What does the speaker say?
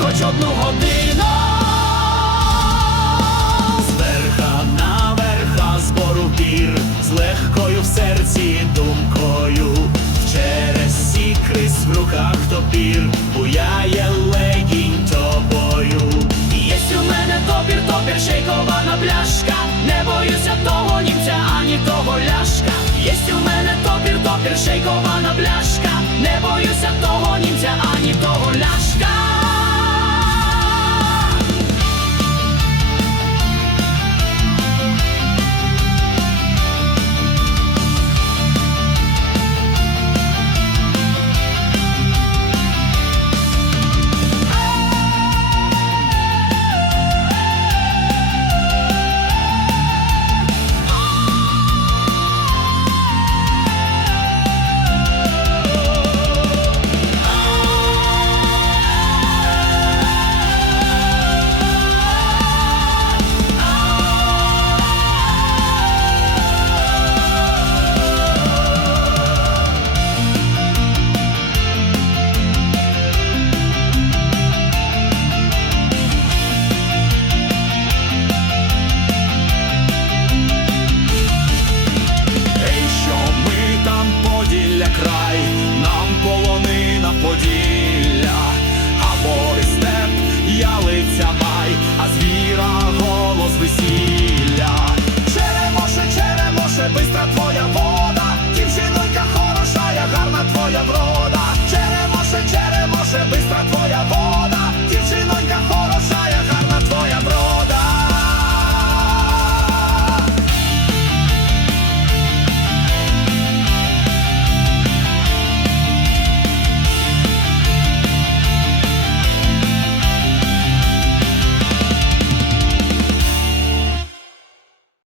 хоч одну годину з верха на верха збору пір, з легкою в серці думкою, через сікрис в руках топір, буяє легінь тобою. Єсть у мене топір, топір, шейкована пляшка, не боюся того німця, ані того ляшка. Єсть у мене топір, топір, шейкована пляшка, не боюся того.